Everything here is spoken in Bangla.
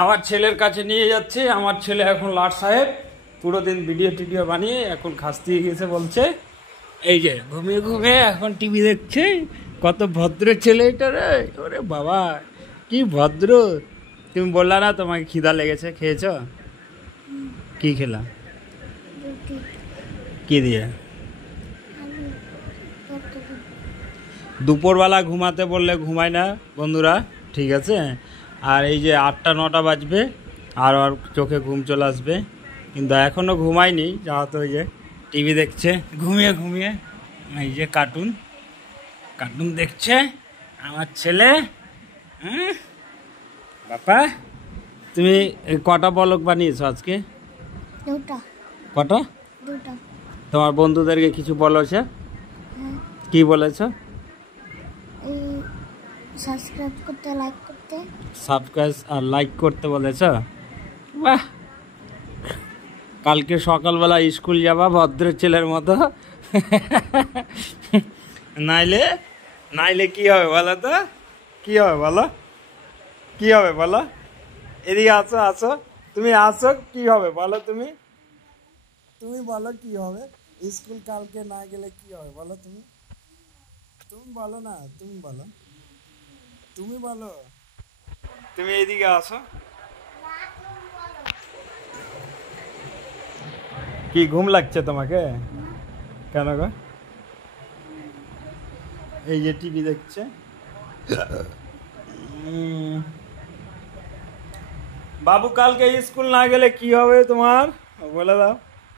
আমার ছেলের কাছে নিয়ে যাচ্ছে। আমার ছেলে এখন লাট সাহেব পুরো দিন ভিডিও টিডিও বানিয়ে এখন খাস্তি গেছে বলছে। এই যে ঘুমিয়ে ঘুমিয়ে এখন টিভি দেখছে। কত ভদ্র ছেলে এটা রে, ওরে বাবা কি ভদ্র। তুমি বললা না তোমাকে খিদা লেগেছে, খেয়েছ? কি খেলা? কি দিয়ে? দুপুরবেলা ঘুমাতে বললে ঘুমায় না বন্ধুরা, ঠিক আছে? আর এই যে 8টা 9টা বাজবে আর ওর চোখে ঘুম চলে আসবে, কিন্তু এখনও ঘুমায়নি। যাহতো ওই যে টিভি দেখছে ঘুমিয়ে ঘুমিয়ে। এই যে কার্টুন কার্টুন দেখছে আমার ছেলে। বাবা তুমি কটা বলক বানিয়েছো আজকে? কটা? তোমার বন্ধুদেরকে কিছু বলেছে? কি বলেছ? সাবস্ক্রাইব করতে, লাইক করতে। সাবস্ক্রাইব আর লাইক করতে বলেছ? বাহ, কালকে সকালবেলা স্কুল যাবা ভদ্র ছেলের মতো। নাইলে নাইলে কি হবে বলো তো? কি হবে বলো? কি হবে বলো? এদিকে আসো আসো, তুমি আসো, কি হবে বলো? তুমি তুমি বলো কি হবে? স্কুল কালকে না গেলে কি হবে বলো? তুমি তুমি বলো না, তুমি বলো, তুমি বলো। তুমি এদিকে আসো। কি ঘুম লাগছে তোমাকে? কেন গো? এই যে টিভি দেখছে। বাবু কালকে স্কুল না গেলে কি হবে তোমার বলে দাও।